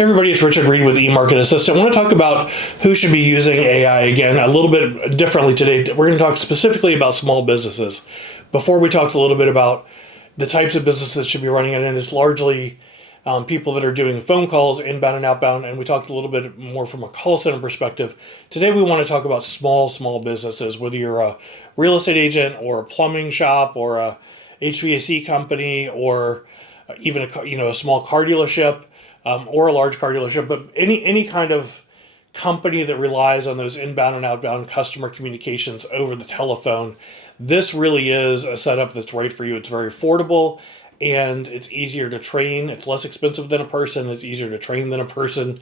Hey everybody, it's Reid with eMarket Assistant. I want to talk about who should be using AI again a little bit differently today. We're going to talk specifically about small businesses. Before we talked a little bit about the types of businesses that should be running it, and it's largely people that are doing phone calls, inbound and outbound, and we talked a little bit more from a call center perspective. Today we want to talk about small businesses, whether you're a real estate agent or a plumbing shop or a HVAC company or even a small car dealership. Or a large car dealership, but any kind of company that relies on those inbound and outbound customer communications over the telephone, this really is a setup that's right for you. It's very affordable and it's easier to train. It's less expensive than a person. It's easier to train than a person.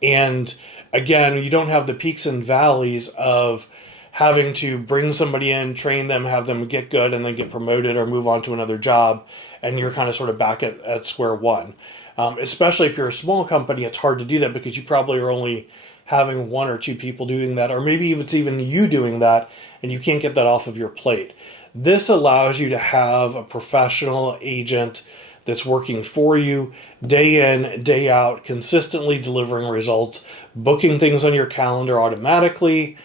And again, you don't have the peaks and valleys of having to bring somebody in, train them, have them get good, and then get promoted or move on to another job, and you're kind of sort of back at square one. Especially if you're a small company, it's hard to do that because you probably are only having one or two people doing that, or maybe it's even you doing that, and you can't get that off of your plate. This allows you to have a professional agent that's working for you day in, day out, consistently delivering results, booking things on your calendar automatically,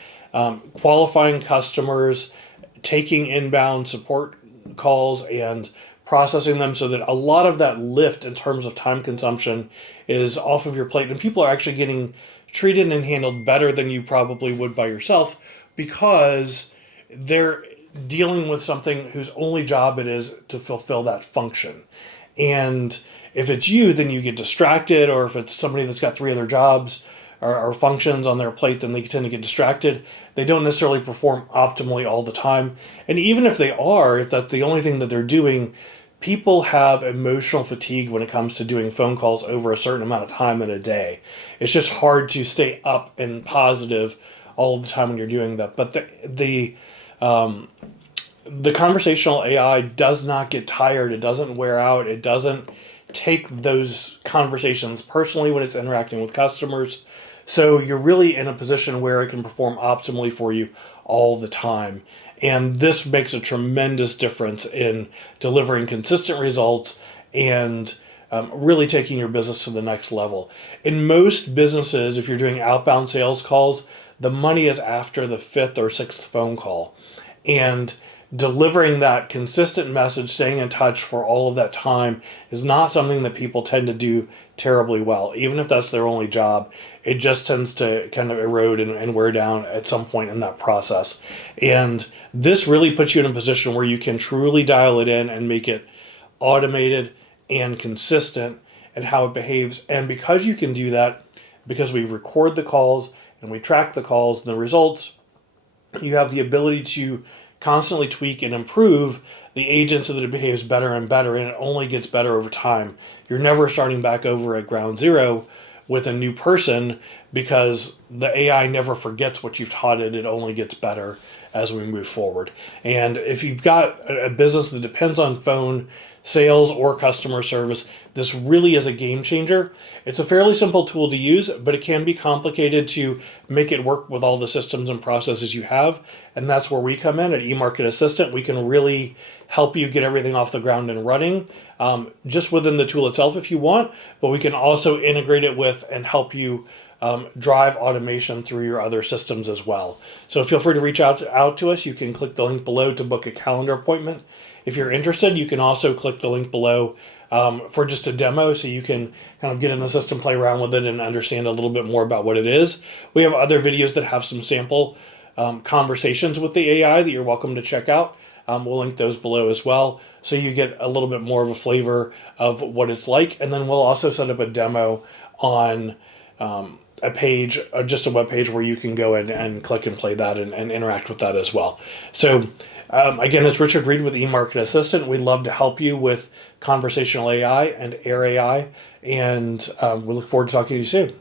qualifying customers, taking inbound support calls and processing them, so that a lot of that lift in terms of time consumption is off of your plate, and people are actually getting treated and handled better than you probably would by yourself because they're dealing with something whose only job it is to fulfill that function. And if it's you, then you get distracted, or if it's somebody that's got three other jobs or functions on their plate, then they tend to get distracted. They don't necessarily perform optimally all the time. And even if they are, if that's the only thing that they're doing, people have emotional fatigue when it comes to doing phone calls over a certain amount of time in a day. It's just hard to stay up and positive all the time when you're doing that. But the conversational AI does not get tired. It doesn't wear out. It doesn't take those conversations personally when it's interacting with customers. So you're really in a position where it can perform optimally for you all the time. And this makes a tremendous difference in delivering consistent results and really taking your business to the next level. In most businesses, if you're doing outbound sales calls, the money is after the fifth or sixth phone call. And delivering that consistent message, staying in touch for all of that time, is not something that people tend to do terribly well. Even if that's their only job, it just tends to kind of erode and wear down at some point in that process. And this really puts you in a position where you can truly dial it in and make it automated and consistent and how it behaves. And because you can do that, because we record the calls and we track the calls and the results, you have the ability to constantly tweak and improve the agent so that it behaves better and better, and it only gets better over time. You're never starting back over at ground zero with a new person because the AI never forgets what you've taught it. It only gets better as we move forward. And if you've got a business that depends on phone sales or customer service, this really is a game changer. It's a fairly simple tool to use, but it can be complicated to make it work with all the systems and processes you have. And that's where we come in at eMarket Assistant. We can really help you get everything off the ground and running just within the tool itself if you want, but we can also integrate it with and help you drive automation through your other systems as well. So feel free to reach out to us. You can click the link below to book a calendar appointment. If you're interested, you can also click the link below for just a demo, so you can kind of get in the system, play around with it, and understand a little bit more about what it is. We have other videos that have some sample conversations with the AI that you're welcome to check out. We'll link those below as well, so you get a little bit more of a flavor of what it's like. And then we'll also set up a demo on a page, just a web page where you can go in and click and play that and interact with that as well. So again, it's Reid with eMarket Assistant. We'd love to help you with conversational AI and Air AI, and we look forward to talking to you soon.